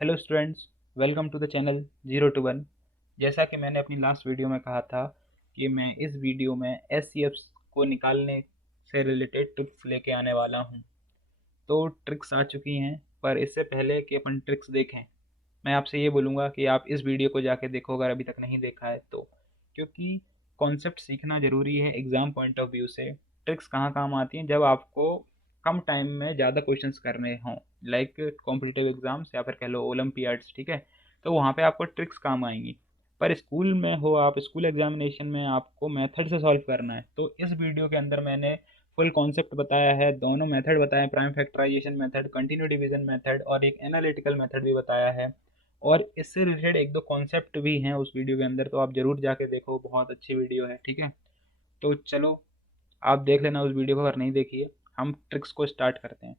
Hello students, welcome to the channel 0 to 1। जैसा कि मैंने अपनी लास्ट वीडियो में कहा था कि मैं इस वीडियो में एस को निकालने से रिलेटेड ट्रिक्स लेके आने वाला हूं। तो ट्रिक्स आ चुकी हैं, पर इससे पहले कि अपन ट्रिक्स देखें, मैं आपसे ये बोलूँगा कि आप इस वीडियो को जाके देखो अगर अभी तक नहीं देखा है तो, क्योंकि कॉन्सेप्ट सीखना ज़रूरी है एग्ज़ाम पॉइंट ऑफ व्यू से। ट्रिक्स कहाँ काम आती हैं? जब आपको कम टाइम में ज़्यादा क्वेश्चंस करने हों, लाइक कॉम्पिटिटिव एग्ज़ाम्स या फिर कह लो ओलंपियाड्स, ठीक है? तो वहाँ पे आपको ट्रिक्स काम आएंगी। पर स्कूल में हो आप, स्कूल एग्जामिनेशन में आपको मेथड से सॉल्व करना है, तो इस वीडियो के अंदर मैंने फुल कॉन्सेप्ट बताया है, दोनों मेथड बताए, prime factorisation method, continue division method और एक एनालिटिकल मेथड भी बताया है। और इससे रिलेटेड एक दो कॉन्सेप्ट भी हैं उस वीडियो के अंदर, तो आप ज़रूर जाके देखो, बहुत अच्छी वीडियो है, ठीक है? तो चलो, आप देख लेना उस वीडियो को अगर नहीं देखी है। हम ट्रिक्स को स्टार्ट करते हैं।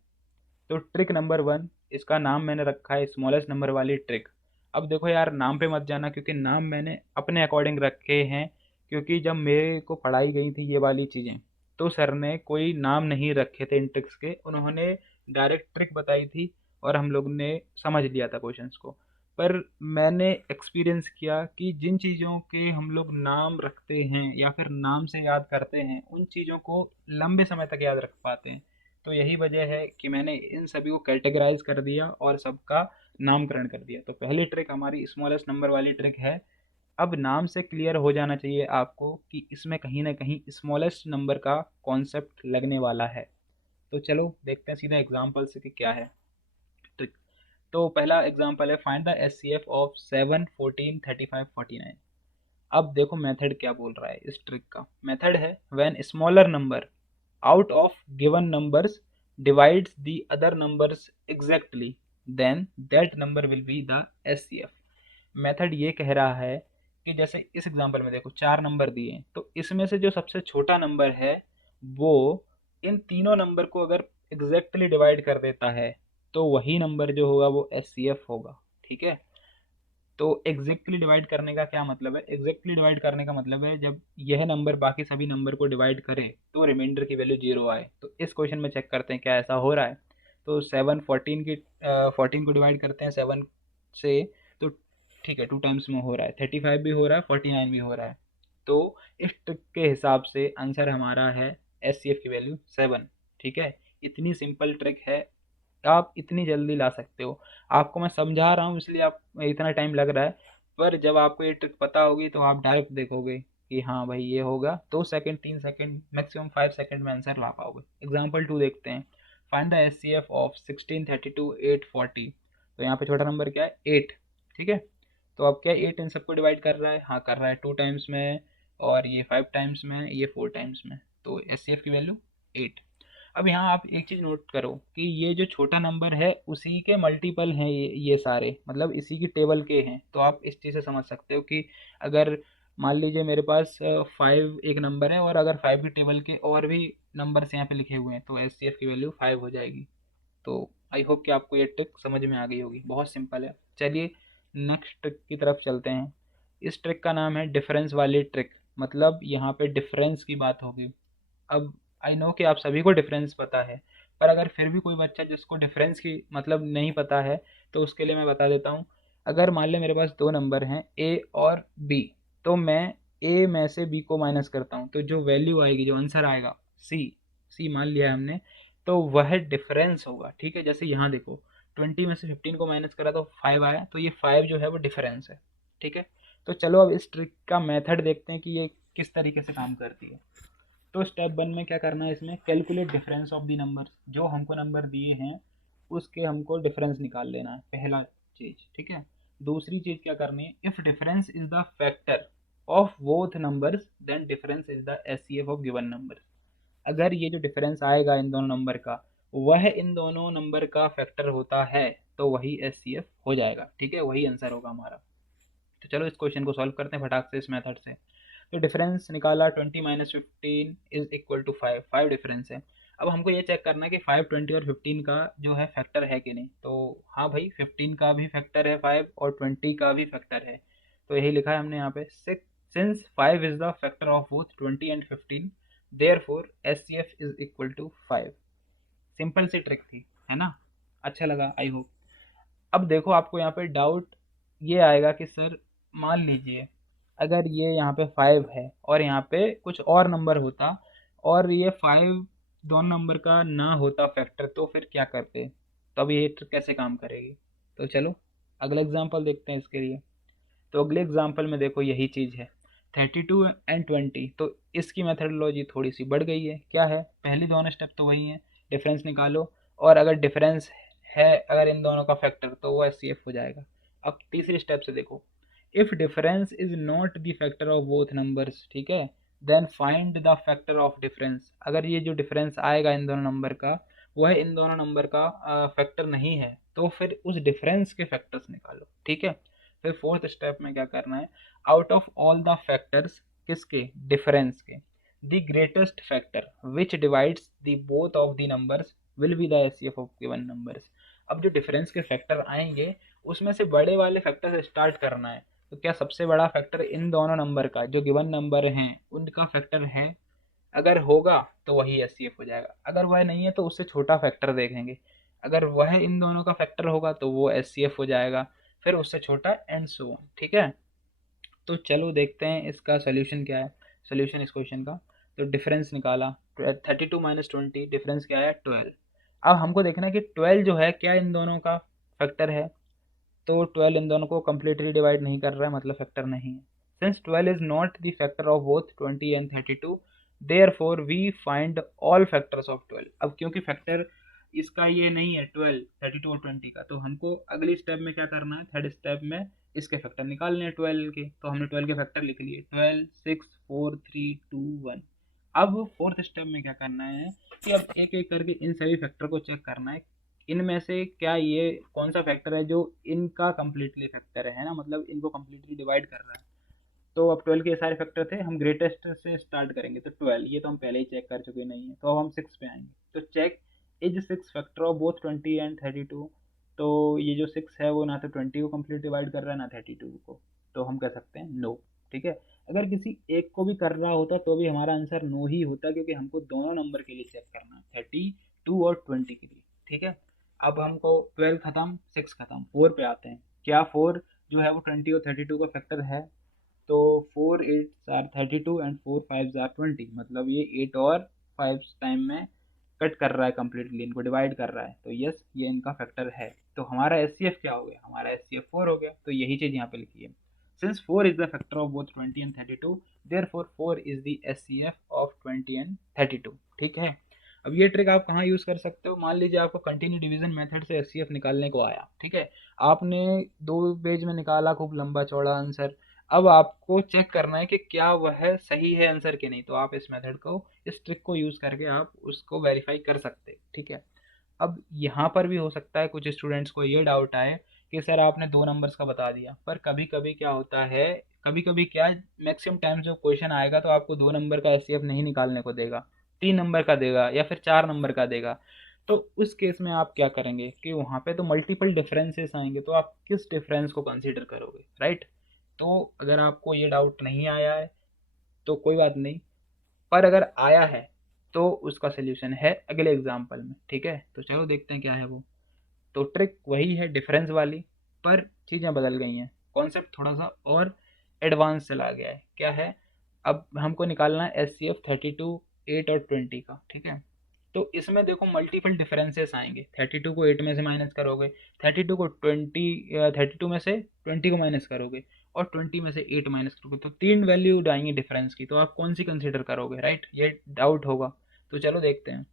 तो ट्रिक नंबर 1, इसका नाम मैंने रखा है स्मॉलेस्ट नंबर वाली ट्रिक। अब देखो यार, नाम पे मत जाना, क्योंकि नाम मैंने अपने अकॉर्डिंग रखे हैं, क्योंकि जब मेरे को पढ़ाई गई थी ये वाली चीज़ें, तो सर ने कोई नाम नहीं रखे थे इन ट्रिक्स के, उन्होंने डायरेक्ट ट्रिक बताई थी और हम लोग ने समझ लिया था क्वेश्चंस को। पर मैंने एक्सपीरियंस किया कि जिन चीज़ों के हम लोग नाम रखते हैं या फिर नाम से याद करते हैं, उन चीज़ों को लंबे समय तक याद रख पाते हैं। तो यही वजह है कि मैंने इन सभी को कैटेगराइज कर दिया और सबका नामकरण कर दिया। तो पहली ट्रिक हमारी स्मॉलेस्ट नंबर वाली ट्रिक है। अब नाम से क्लियर हो जाना चाहिए आपको कि इसमें कहीं ना कहीं स्मॉलेस्ट नंबर का कॉन्सेप्ट लगने वाला है। तो चलो देखते हैं सीधा एग्जाम्पल से कि क्या है ट्रिक। तो पहला एग्जाम्पल है, find the S C F of 7, 14, 35, 49। अब देखो मेथड क्या बोल रहा है। इस ट्रिक का मेथड है, when smaller number out of given numbers divides the other numbers exactly, then that number will be the SCF। Method ये कह रहा है कि जैसे इस एग्जांपल में देखो 4 नंबर दिए हैं, तो इसमें से जो सबसे छोटा नंबर है वो इन तीनों नंबर को अगर एग्जैक्टली डिवाइड कर देता है, तो वही नंबर जो होगा वो SCF होगा, ठीक है? तो एग्जैक्टली डिवाइड करने का क्या मतलब है? एग्जैक्टली डिवाइड करने का मतलब है जब यह नंबर बाकी सभी नंबर को डिवाइड करे तो रिमाइंडर की वैल्यू 0 आए। तो इस क्वेश्चन में चेक करते हैं क्या ऐसा हो रहा है। तो 14 को डिवाइड करते हैं 7 से, तो ठीक है, 2 टाइम्स में हो रहा है, 35 भी हो रहा है, 49 भी हो रहा है। तो इस ट्रिक के हिसाब से आंसर हमारा है SCF की वैल्यू 7, ठीक है? इतनी सिंपल ट्रिक है, आप इतनी जल्दी ला सकते हो। आपको मैं समझा रहा हूँ इसलिए आप इतना टाइम लग रहा है, पर जब आपको ये ट्रिक पता होगी तो आप डायरेक्ट देखोगे कि हाँ भाई ये होगा, 2 सेकंड 3 सेकंड मैक्सिमम 5 सेकंड में आंसर ला पाओगे। एग्जाम्पल 2 देखते हैं। Find the SCF of 16, 32, 8, 40। तो यहाँ पे छोटा नंबर क्या है? 8, ठीक है? तो अब क्या 8 इन सबको डिवाइड कर रहा है? हाँ कर रहा है, 2 टाइम्स में, और ये 5 टाइम्स में, ये 4 टाइम्स में। तो SCF की वैल्यू 8। अब यहाँ आप एक चीज़ नोट करो कि ये जो छोटा नंबर है उसी के मल्टीपल हैं, ये सारे मतलब इसी की टेबल के हैं। तो आप इस चीज़ से समझ सकते हो कि अगर मान लीजिए मेरे पास 5 एक नंबर है और अगर 5 की टेबल के और भी नंबर्स यहाँ पे लिखे हुए हैं, तो SCF की वैल्यू 5 हो जाएगी। तो आई होप कि आपको ये ट्रिक समझ में आ गई होगी, बहुत सिंपल है। चलिए नेक्स्ट ट्रिक की तरफ चलते हैं। इस ट्रिक का नाम है डिफरेंस वाली ट्रिक, मतलब यहाँ पे डिफरेंस की बात होगी। अब आई नो कि आप सभी को डिफरेंस पता है, पर अगर फिर भी कोई बच्चा जिसको डिफरेंस की मतलब नहीं पता है, तो उसके लिए मैं बता देता हूँ। अगर मान ले मेरे पास दो नंबर हैं ए और बी, तो मैं ए में से बी को माइनस करता हूँ, तो जो वैल्यू आएगी, जो आंसर आएगा, सी, सी मान लिया है हमने, तो वह डिफरेंस होगा, ठीक है? जैसे यहाँ देखो, 20 में से 15 को माइनस करा तो 5 आया, तो ये 5 जो है वो डिफरेंस है, ठीक है? तो चलो अब इस ट्रिक का मेथड देखते हैं कि ये किस तरीके से काम करती है। तो स्टेप 1 में क्या करना है, इसमें calculate difference of the number. जो हमको नंबर दिए हैं उसके हमको डिफरेंस निकाल लेना है, पहला चीज, ठीक है? दूसरी चीज क्या करनी है, if difference is the factor of both numbers then difference is the HCF of given number. अगर ये जो डिफरेंस आएगा इन दोनों नंबर का, वह इन दोनों नंबर का फैक्टर होता है, तो वही एचसीएफ हो जाएगा, ठीक है? वही आंसर होगा हमारा। तो चलो इस क्वेश्चन को सॉल्व करते हैं फटाक से इस मेथड से। तो डिफरेंस निकाला, 20 - 15 इज इक्वल टू 5, 5 डिफरेंस है। अब हमको ये चेक करना है कि 5, 20 और 15 का जो है फैक्टर है कि नहीं। तो हाँ भाई, 15 का भी फैक्टर है 5 और 20 का भी फैक्टर है। तो यही लिखा है हमने यहाँ पे, since 5 is the factor of both 20 and 15, therefore HCF is equal to 5। Simple सी ट्रिक थी, है ना? अच्छा लगा आई होप। अब देखो आपको यहाँ पे डाउट ये आएगा कि सर मान लीजिए अगर ये यहाँ पे 5 है और यहाँ पे कुछ और नंबर होता और ये 5 दोनों नंबर का ना होता फैक्टर, तो फिर क्या करते? तब ये ट्रिक कैसे काम करेगी? तो चलो अगला एग्जांपल देखते हैं इसके लिए। तो अगले एग्जांपल में देखो यही चीज़ है 32 एंड 20। तो इसकी मेथडोलॉजी थोड़ी सी बढ़ गई है। क्या है? पहले दोनों स्टेप तो वही है, डिफरेंस निकालो, और अगर डिफरेंस है अगर इन दोनों का फैक्टर तो वो एचसीएफ हो जाएगा। अब तीसरे स्टेप से देखो, if difference is not the factor of both numbers, ठीक है, then find the factor of difference. अगर ये जो डिफरेंस आएगा इन दोनों नंबर का वह इन दोनों नंबर का फैक्टर नहीं है तो फिर उस डिफरेंस के फैक्टर्स निकालो, ठीक है। फिर फोर्थ स्टेप में क्या करना है, out of all the factors, किसके? डिफरेंस के, the greatest factor which divides the both of the numbers will be the HCF of given numbers. अब जो डिफरेंस के फैक्टर आएंगे उसमें से बड़े वाले फैक्टर से स्टार्ट करना है। तो क्या सबसे बड़ा फैक्टर इन दोनों नंबर का जो गिवन नंबर हैं उनका फैक्टर है? अगर होगा तो वही एचसीएफ हो जाएगा, अगर वह नहीं है तो उससे छोटा फैक्टर देखेंगे। अगर वह इन दोनों का फैक्टर होगा तो वो एचसीएफ हो जाएगा, फिर उससे छोटा एंड सो ऑन, ठीक है। तो चलो देखते हैं इसका सोल्यूशन क्या है। सोल्यूशन इस क्वेश्चन का, तो डिफरेंस निकाला 32 माइनस 20, डिफरेंस क्या है? 12। अब हमको देखना है कि 12 जो है क्या इन दोनों का फैक्टर है। तो 12 इन दोनों को कम्प्लीटली डिवाइड नहीं कर रहा है, मतलब फैक्टर नहीं है। Since 12 is not the factor of both 20 and 32, therefore we find all factors of 12। अब क्योंकि फैक्टर इसका ये नहीं है 12, 32 और 20 का, तो हमको अगली स्टेप में क्या करना है, थर्ड स्टेप में इसके फैक्टर निकालने हैं 12 के। तो हमने 12 के फैक्टर लिख लिए, 12, 6, 4, 3, 2, 1। अब फोर्थ स्टेप में क्या करना है कि अब एक एक करके इन सभी फैक्टर को चेक करना है, इनमें से क्या ये कौन सा फैक्टर है जो इनका कम्प्लीटली फैक्टर है ना, मतलब इनको कम्प्लीटली डिवाइड कर रहा है। तो अब 12 के सारे फैक्टर थे, हम ग्रेटेस्ट से स्टार्ट करेंगे। तो 12 ये तो हम पहले ही चेक कर चुके नहीं है, तो अब हम 6 पे आएंगे। तो check is 6 factor of both 20 and 32। तो ये जो 6 है वो ना तो 20 को कम्प्लीट डिवाइड कर रहा है ना 32 को, तो हम कह सकते हैं नो, ठीक है। अगर किसी एक को भी कर रहा होता तो भी हमारा आंसर नो ही होता, क्योंकि हमको दोनों नंबर के लिए चेक करना है, 32 और 20 के लिए, ठीक है। अब हमको 12 खत्म, 6 खत्म, 4 पे आते हैं। क्या 4 जो है वो 20 और 32 का फैक्टर है? तो 4 8 आर 32 एंड 4 5 आर 20, मतलब ये 8 और 5 टाइम में कट कर रहा है, कम्प्लीटली इनको डिवाइड कर रहा है। तो यस ये इनका फैक्टर है। तो हमारा एच क्या हो गया? हमारा एच 4 हो गया। तो यही चीज़ यहाँ पे लिखी है, since 4 is the factor of both 20 and 32, therefore 4 is the HCF of 20 and 32, ठीक है। अब ये ट्रिक आप कहाँ यूज़ कर सकते हो? मान लीजिए आपको कंटिन्यू डिवीजन मेथड से एचसीएफ निकालने को आया, ठीक है, आपने 2 पेज में निकाला खूब लंबा चौड़ा आंसर। अब आपको चेक करना है कि क्या वह सही है आंसर के नहीं। तो आप इस मेथड को, इस ट्रिक को यूज़ करके आप उसको वेरीफाई कर सकते हैं, ठीक है। अब यहाँ पर भी हो सकता है कुछ स्टूडेंट्स को ये डाउट आए कि सर आपने 2 नंबर्स का बता दिया, पर कभी कभी क्या होता है, कभी कभी क्या, मैक्सिमम टाइम जो क्वेश्चन आएगा तो आपको 2 नंबर का एचसीएफ नहीं निकालने को देगा, 3 नंबर का देगा या फिर 4 नंबर का देगा। तो उस केस में आप क्या करेंगे कि वहाँ पे तो मल्टीपल डिफरेंसेस आएंगे, तो आप किस डिफरेंस को कंसीडर करोगे, राइट। तो अगर आपको ये डाउट नहीं आया है तो कोई बात नहीं, पर अगर आया है तो उसका सोल्यूशन है अगले एग्जाम्पल में, ठीक है। तो चलो देखते हैं क्या है वो। तो ट्रिक वही है डिफरेंस वाली, पर चीज़ें बदल गई हैं, कॉन्सेप्ट थोड़ा सा और एडवांस चला गया है। क्या है? अब हमको निकालना है एच सी एफ 32, 8 और 20 का, ठीक है। तो इसमें देखो मल्टीपल डिफरेंसेस आएंगे, 32 को 8 में से माइनस करोगे, 32 को 32 में से 20 को माइनस करोगे, और 20 में से 8 माइनस करोगे, तो 3 वैल्यू आएंगी डिफरेंस की। तो आप कौन सी कंसिडर करोगे, राइट, ये डाउट होगा। तो चलो देखते हैं।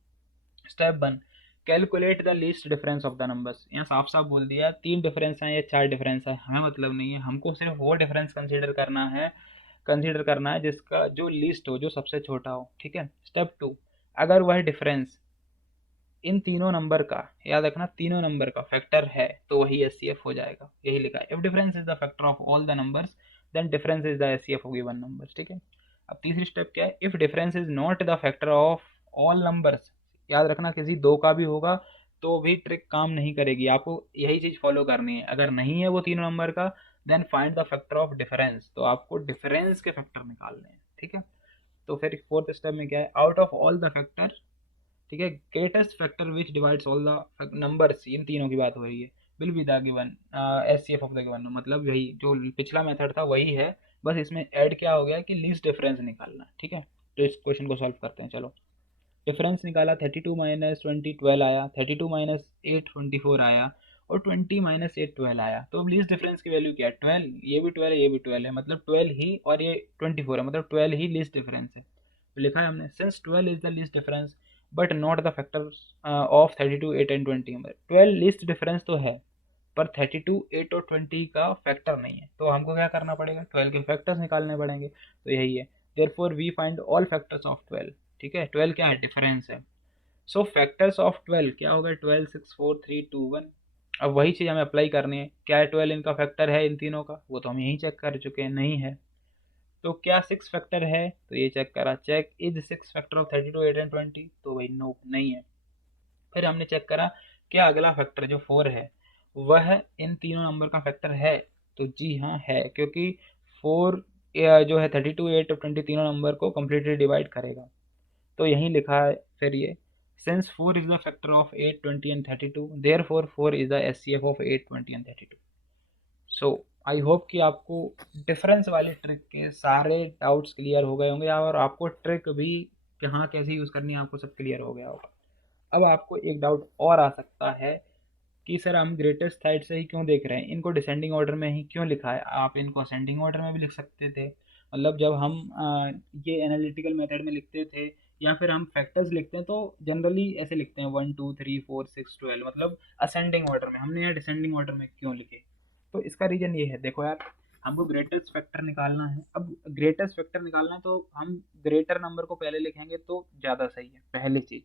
Step 1, calculate the least difference of the numbers. यहाँ साफ साफ बोल दिया 3 डिफरेंस हैं या 4 डिफरेंस है, हमें मतलब नहीं है, हमको सिर्फ वो डिफरेंस कंसीडर करना है जिसका जो लीस्ट हो, जो सबसे छोटा हो, ठीक है। स्टेप 2, अगर वह डिफरेंस इन तीनों नंबर का, याद रखना तीनों नंबर का फैक्टर है तो वही एचसीएफ हो जाएगा, यही लिखा है। If difference is the factor of all the numbers then difference is the HCF of given numbers, ठीक है। अब तीसरी स्टेप क्या है, if difference is not the factor of all numbers, याद रखना किसी 2 का भी होगा तो भी ट्रिक काम नहीं करेगी, आपको यही चीज फॉलो करनी है। अगर नहीं है वो तीनों नंबर का, then find the factor of difference, तो आपको डिफरेंस के फैक्टर निकालने हैं, ठीक है। तो फिर फोर्थ स्टेप में क्या है, out of all the factor, ठीक है, greatest factor which divides all the numbers, इन तीनों की बात हो रही है, will be the given HCF of the given, मतलब यही जो पिछला मेथड था वही है, बस इसमें ऐड क्या हो गया कि लीस्ट डिफरेंस निकालना है। ठीक है, तो इस क्वेश्चन को सॉल्व करते हैं। चलो, डिफरेंस निकाला, 32 माइनस 20 12 आया, 32 माइनस 8 24 आया, और 20 माइनस 8 12 आया। तो अब लीस्ट डिफरेंस की वैल्यू क्या है? 12, ये भी 12 है, ये भी 12 है, मतलब 12 ही, और ये 24 है, मतलब 12 ही लीस्ट डिफरेंस है। तो लिखा है हमने, since 12 is the least difference but not the factor of 32 8 and 20। 12 least difference तो है, पर 32 8 और 20 का फैक्टर नहीं है, तो हमको क्या करना पड़ेगा? 12 के फैक्टर्स निकालने पड़ेंगे। तो यही है, therefore we find all factors of 12। ठीक है, 12 क्या है? डिफरेंस है। सो फैक्टर्स ऑफ 12 क्या होगा? 12 6 4 3 2 1। अब वही चीज़ हमें अप्लाई करनी है। क्या है 12 इनका फैक्टर है इन तीनों का? वो तो हम यहीं चेक कर चुके हैं, नहीं है। तो क्या 6 फैक्टर है? तो ये चेक करा, check is 6 factor of 32 8 and 20। तो भाई नो, नहीं है। फिर हमने चेक करा, क्या अगला फैक्टर जो 4 है वह इन तीनों नंबर का फैक्टर है? तो जी हाँ है, क्योंकि 4 जो है 32 8 और 20 तीनों नंबर को कम्प्लीटली डिवाइड करेगा। तो यहीं लिखा है फिर ये, since 4 is the factor of 8 20 and 32, therefore 4 is the HCF of 8 20 and 32। So I hope कि आपको डिफरेंस वाली ट्रिक के सारे डाउट्स क्लियर हो गए होंगे, और आपको ट्रिक भी कहाँ कैसे यूज़ करनी है आपको सब क्लियर हो गया होगा। अब आपको एक डाउट और आ सकता है कि सर हम ग्रेटेस्ट साइड से ही क्यों देख रहे हैं, इनको डिसेंडिंग ऑर्डर में ही क्यों लिखा है? आप इनको असेंडिंग ऑर्डर में भी लिख सकते थे। मतलब जब हम ये एनालिटिकल मेथड में लिखते थे या फिर हम फैक्टर्स लिखते हैं तो जनरली ऐसे लिखते हैं 1 2 3 4 6 12, मतलब असेंडिंग ऑर्डर में। हमने यहाँ डिसेंडिंग ऑर्डर में क्यों लिखे? तो इसका रीज़न ये है, देखो यार, हमको ग्रेटेस्ट फैक्टर निकालना है। अब ग्रेटेस्ट फैक्टर निकालना है तो हम ग्रेटर नंबर को पहले लिखेंगे तो ज़्यादा सही है, पहली चीज़।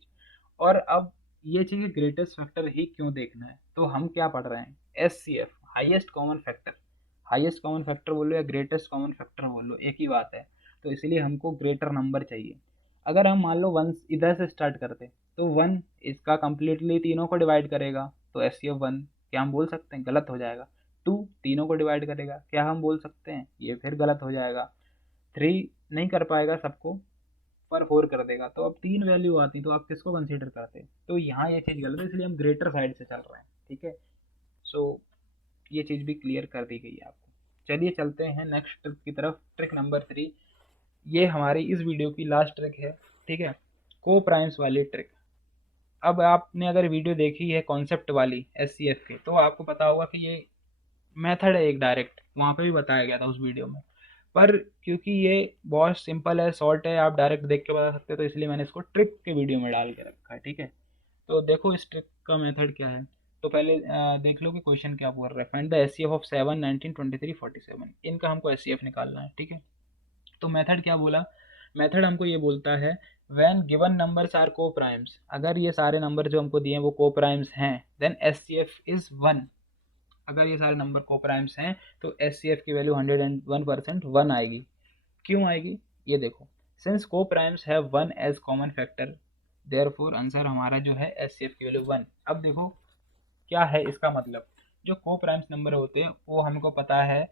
और अब ये चीज़ ग्रेटेस्ट फैक्टर ही क्यों देखना है, तो हम क्या पढ़ रहे हैं? S C F, highest common factor. Highest common factor बोलो या ग्रेटेस्ट कॉमन फैक्टर बोलो, एक ही बात है। तो इसलिए हमको ग्रेटर नंबर चाहिए। अगर हम मान लो वन इधर से स्टार्ट करते तो वन इसका कंप्लीटली तीनों को डिवाइड करेगा, तो एस सी एफ वन, क्या हम बोल सकते हैं? गलत हो जाएगा। टू तीनों को डिवाइड करेगा, क्या हम बोल सकते हैं? ये फिर गलत हो जाएगा। थ्री नहीं कर पाएगा सबको, पर 4 कर देगा। तो अब 3 वैल्यू आती, तो आप किसको कंसीडर करते? तो यहाँ ये चीज़ गलत है, इसलिए हम ग्रेटर साइड से चल रहे हैं। ठीक है, सो ये चीज़ भी क्लियर कर दी गई है आपको। चलिए चलते हैं नेक्स्ट ट्रिक की तरफ, ट्रिक नंबर 3। ये हमारी इस वीडियो की लास्ट ट्रिक है। ठीक है, को प्राइम्स वाली ट्रिक। अब आपने अगर वीडियो देखी है कॉन्सेप्ट वाली एस सी एफ की, तो आपको पता होगा कि ये मेथड है एक डायरेक्ट, वहाँ पे भी बताया गया था उस वीडियो में। पर क्योंकि ये बहुत सिंपल है, शॉर्ट है, आप डायरेक्ट देख के बता सकते हो, तो इसलिए मैंने इसको ट्रिक के वीडियो में डाल के रखा है। ठीक है, तो देखो इस ट्रिक का मेथड क्या है। तो पहले देख लो कि क्वेश्चन क्या बोल रहा है। फाइंड द एचसीएफ ऑफ 7 19 23 47, इनका हमको एचसीएफ निकालना है। ठीक है, तो मेथड क्या बोला? मेथड हमको ये बोलता है, व्हेन गिवन नंबर्स आर को प्राइम्स, अगर ये सारे नंबर जो हमको दिए हैं वो को प्राइम्स हैं, देन एचसीएफ इज 1। अगर ये सारे नंबर को प्राइम्स हैं तो एचसीएफ की वैल्यू 101% 1 आएगी। क्यों आएगी ये देखो, सिंस को primes have 1 as common factor, therefore answer हमारा जो है एचसीएफ की वैल्यू 1। अब देखो क्या है इसका मतलब, जो को प्राइम्स नंबर होते हैं वो हमको पता है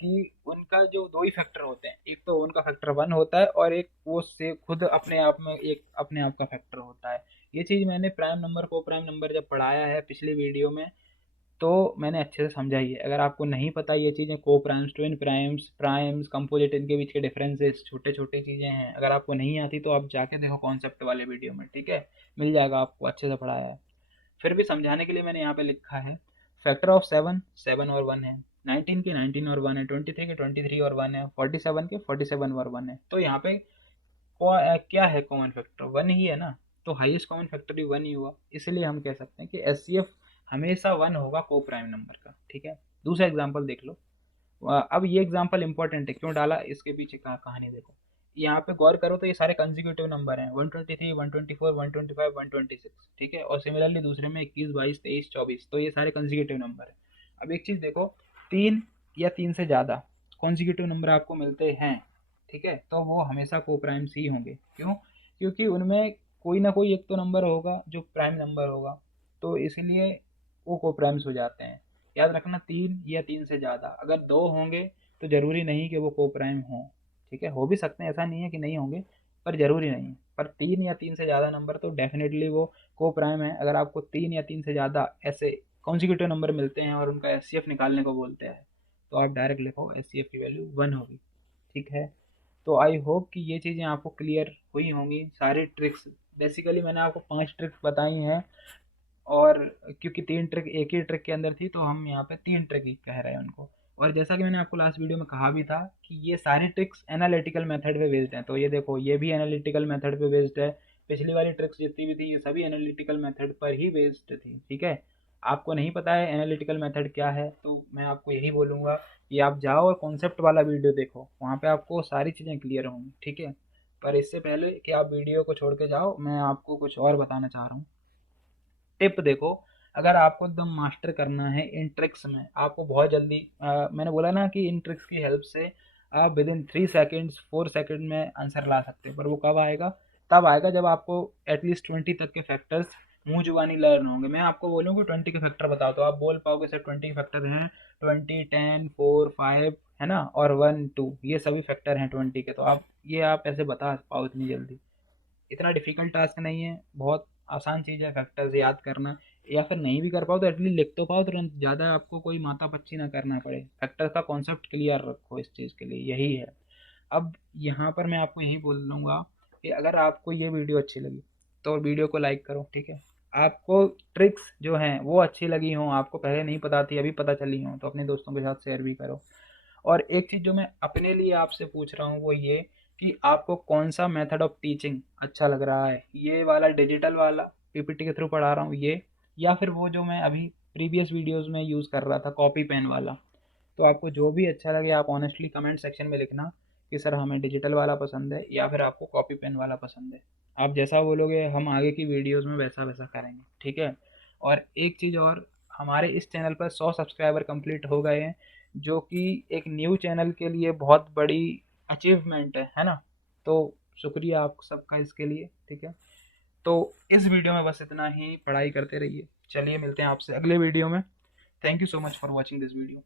कि उनका जो दो ही फैक्टर होते हैं, एक तो उनका फैक्टर 1 होता है और एक वो से खुद अपने आप में एक अपने आप का फैक्टर होता है। ये चीज़ मैंने प्राइम नंबर को प्राइम नंबर जब पढ़ाया है पिछली वीडियो में, तो मैंने अच्छे से समझाई है। अगर आपको नहीं पता ये चीज़ें, को primes, twin primes, primes, composite, इनके बीच के डिफरेंसेस, छोटे छोटे चीज़ें हैं, अगर आपको नहीं आती तो आप जाके देखो कॉन्सेप्ट वाले वीडियो में। ठीक है, मिल जाएगा आपको, अच्छे से पढ़ाया है। फिर भी समझाने के लिए मैंने यहाँ पे लिखा है, फैक्टर ऑफ 7 7 और 1 है, 19 के 19 और 1 है, 23 के 23 और 1 है, 47 के 47 और 1 है। तो यहाँ पे क्या है कॉमन फैक्टर? 1 ही है ना, तो हाईएस्ट कॉमन फैक्टर भी 1 ही हुआ। इसलिए हम कह सकते हैं कि एचसीएफ हमेशा 1 होगा को प्राइम नंबर का। ठीक है, दूसरा एग्जाम्पल देख लो। अब ये एग्जाम्पल इंपॉर्टेंट है, क्यों डाला इसके पीछे कहानी देखो। यहाँ पे गौर करो तो ये सारे कंसेक्यूटिव नंबर हैं, 123 124 125 126। ठीक है, और सिमिलरली दूसरे में 21 22 23 24, तो ये सारे कंसेक्यूटिव नंबर हैं। अब एक चीज़ देखो, 3 या 3 से ज़्यादा कॉन्सेक्यूटिव नंबर आपको मिलते हैं, ठीक है, तो वो हमेशा को प्राइम्स ही होंगे। क्यों? क्योंकि उनमें कोई ना कोई एक तो नंबर होगा जो प्राइम नंबर होगा, तो इसलिए वो को प्राइम्स हो जाते हैं। याद रखना, 3 या 3 से ज़्यादा, अगर 2 होंगे तो ज़रूरी नहीं कि वो को प्राइम हों। ठीक है, हो भी सकते हैं, ऐसा नहीं है कि नहीं होंगे, पर ज़रूरी नहीं है। पर 3 या 3 से ज़्यादा नंबर तो डेफिनेटली वो को प्राइम है। अगर आपको 3 या 3 से ज़्यादा ऐसे कॉन्जिक्यूटिव नंबर मिलते हैं और उनका एचसीएफ निकालने को बोलते हैं, तो आप डायरेक्ट लिखो एचसीएफ की वैल्यू 1 होगी। ठीक है, तो आई होप कि ये चीज़ें आपको क्लियर हुई होंगी, सारी ट्रिक्स। बेसिकली मैंने आपको 5 ट्रिक्स बताई हैं, और क्योंकि 3 ट्रिक एक ही ट्रिक के अंदर थी, तो हम यहाँ पे 3 ट्रिक ही कह रहे हैं उनको। और जैसा कि मैंने आपको लास्ट वीडियो में कहा भी था कि ये सारी ट्रिक्स एनालिटिकल मेथड पे बेस्ड हैं, तो ये देखो ये भी एनालिटिकल मेथड पे बेस्ड है। पिछली वाली ट्रिक्स जितनी भी थी ये सभी एनालिटिकल मेथड पर ही बेस्ड थी। ठीक है, आपको नहीं पता है एनालिटिकल मेथड क्या है, तो मैं आपको यही बोलूँगा कि आप जाओ और कॉन्सेप्ट वाला वीडियो देखो, वहाँ पे आपको सारी चीज़ें क्लियर होंगी। ठीक है, पर इससे पहले कि आप वीडियो को छोड़ के जाओ, मैं आपको कुछ और बताना चाह रहा हूँ। टिप देखो, अगर आपको एकदम मास्टर करना है इन ट्रिक्स में, आपको बहुत जल्दी मैंने बोला ना कि इन ट्रिक्स की हेल्प से आप विद इन 3 सेकेंड्स 4 सेकेंड में आंसर ला सकते हो, पर वो कब आएगा? तब आएगा जब आपको एटलीस्ट 20 तक के फैक्टर्स मुंह जुबानी लर्न होंगे। मैं आपको बोलूँ कि 20 के फैक्टर बताओ तो आप बोल पाओगे सर 20 के फैक्टर हैं 20, 10, 4, 5 है ना, और 1, 2, ये सभी फैक्टर हैं 20 के, तो आप ऐसे बता पाओ इतनी जल्दी? इतना डिफिकल्ट टास्क नहीं है, बहुत आसान चीज़ है फैक्टर्स याद करना। या फिर नहीं भी कर पाओ तो एटलीस्ट लिख तो पाओ तुरंत, ज़्यादा आपको कोई माथा पच्ची ना करना पड़े। फैक्टर्स का कॉन्सेप्ट क्लियर रखो, इस चीज़ के लिए यही है। अब यहाँ पर मैं आपको यही बोल दूँगा कि अगर आपको ये वीडियो अच्छी लगी तो वीडियो को लाइक करो। ठीक है, आपको ट्रिक्स जो हैं वो अच्छी लगी हों, आपको पहले नहीं पता थी अभी पता चली हों, तो अपने दोस्तों के साथ शेयर भी करो। और एक चीज़ जो मैं अपने लिए आपसे पूछ रहा हूँ वो ये कि आपको कौन सा मेथड ऑफ टीचिंग अच्छा लग रहा है, ये वाला डिजिटल वाला पीपीटी के थ्रू पढ़ा रहा हूँ ये, या फिर वो जो मैं अभी प्रीवियस वीडियोस में यूज़ कर रहा था कॉपी पेन वाला? तो आपको जो भी अच्छा लगे आप ऑनेस्टली कमेंट सेक्शन में लिखना कि सर हमें डिजिटल वाला पसंद है या फिर आपको कॉपी पेन वाला पसंद है। आप जैसा बोलोगे हम आगे की वीडियोस में वैसा वैसा करेंगे। ठीक है, और एक चीज़ और, हमारे इस चैनल पर 100 सब्सक्राइबर कंप्लीट हो गए हैं, जो कि एक न्यू चैनल के लिए बहुत बड़ी अचीवमेंट है ना? तो शुक्रिया आप सबका इसके लिए। ठीक है, तो इस वीडियो में बस इतना ही, पढ़ाई करते रहिए। चलिए मिलते हैं आपसे अगले वीडियो में। Thank you so much for watching this video.